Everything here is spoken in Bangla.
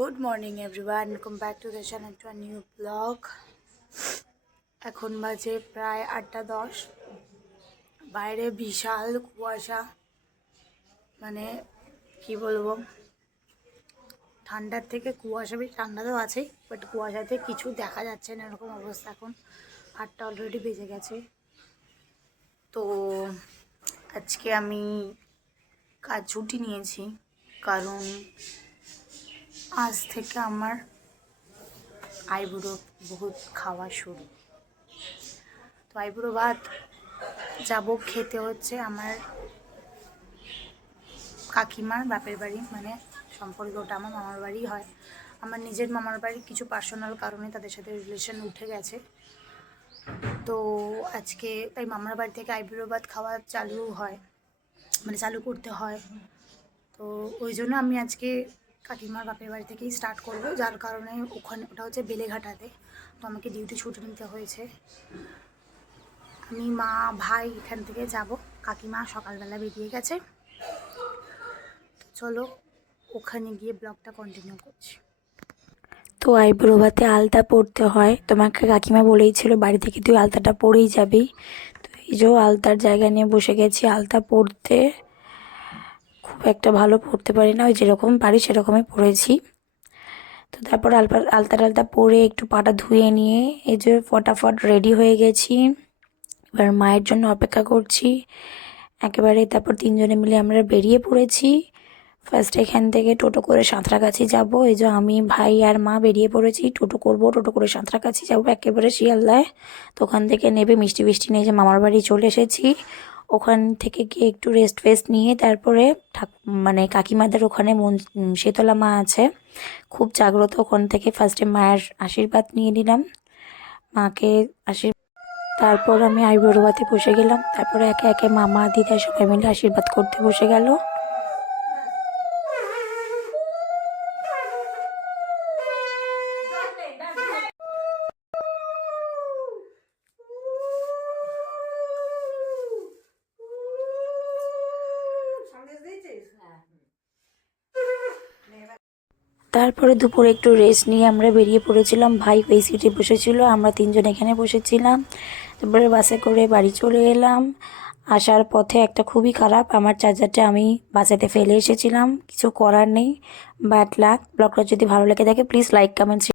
Good morning everyone, welcome back to the channel to a new blog. এখন বাজে প্রায় 8:10। বাইরে বিশাল কুয়াশা, মানে কি বলবো, ঠান্ডার থেকে কুয়াশা বেশি। ঠান্ডা তো আছেই, বাট কুয়াশাতে কিছু দেখা যাচ্ছে না, এরকম অবস্থা। এখন 8টা অলরেডি বেজে গেছে। তো আজকে আমি কাজ ছুটি নিয়েছি, কারণ আজ থেকে আমার আইবুড়ো বহুত খাওয়া শুরু। তো আইবুড়ো ভাত যাবো খেতে হচ্ছে আমার কাকিমার বাপের বাড়ি, মানে সম্পর্কে ওটা আমার মামার বাড়ি হয়। আমার নিজের মামার বাড়ি কিছু পার্সোনাল কারণে তাদের সাথে রিলেশন উঠে গেছে। তো আজকে তাই মামার বাড়ি থেকে আইবুড়ো ভাত খাওয়া চালু হয়, মানে চালু করতে হয়। তো ওই জন্য আমি আজকে কাকিমার বাপের বাড়ি থেকেই স্টার্ট করব, যার কারণে ওটা হচ্ছে বেলেঘাটাতে। তো আমাকে ডিউটি ছুটি নিতে হয়েছে। আমি, মা, ভাই এখান থেকে যাব। কাকিমা সকালবেলা বেরিয়ে গেছে। চলো ওখানে গিয়ে ব্লগটা কন্টিনিউ করছি। তো আইব্রো ভাতে আলতা পরতে হয়, তোমাকে কাকিমা বলেই ছিল বাড়ি থেকে তুই আলতাটা পরেই যাবি। তো এই যে আলতার জায়গা নিয়ে বসে গেছি আলতা পরতে। খুব একটা ভালো পরতে পারি না, ওই যেরকম পারি সেরকমই পরেছি। তো তারপর আলতা পরে একটু পাটা ধুয়ে নিয়ে এই যে ফটাফট রেডি হয়ে গেছি। এবার মায়ের জন্য অপেক্ষা করছি একেবারে। তারপর তিনজনে মিলে আমরা বেরিয়ে পড়েছি। ফার্স্ট এখান থেকে টোটো করে সাঁতরাগাছি যাব। এই যে আমি, ভাই আর মা বেরিয়ে পড়েছি। টোটো করব, টোটো করে সাঁতরাগাছি যাব একেবারে শিয়ালদায়। তো ওখান থেকে নেবে মিষ্টি নিয়ে যে মামার বাড়ি চলে এসেছি। ওখান থেকে গিয়ে একটু রেস্ট ফেস্ট নিয়ে তারপরে মানে কাকিমাদের ওখানে শীতলা মা আছে, খুব জাগ্রত। ওখান থেকে ফার্স্টে মায়ের আশীর্বাদ নিয়ে নিলাম, মাকে তারপর আমি আইবুড়ো ভাতে বসে গেলাম। তারপরে একে একে মামা দিদা সবাই মিলে আশীর্বাদ করতে বসে গেল। তারপরে দুপুরে একটু রেস্ট নিয়ে আমরা বেরিয়ে পড়েছিলাম। ভাই ওই সিটে বসেছিল, আমরা তিনজন এখানে বসেছিলাম। তারপরে বাসে করে বাড়ি চলে এলাম। আসার পথে একটা খুবই খারাপ, আমার চার্জারটা আমি বাসেতে ফেলে এসেছিলাম, কিছু করার নেই, ব্যাড লাক। ব্লগটা যদি ভালো লেগে থাকে প্লিজ লাইক, কমেন্ট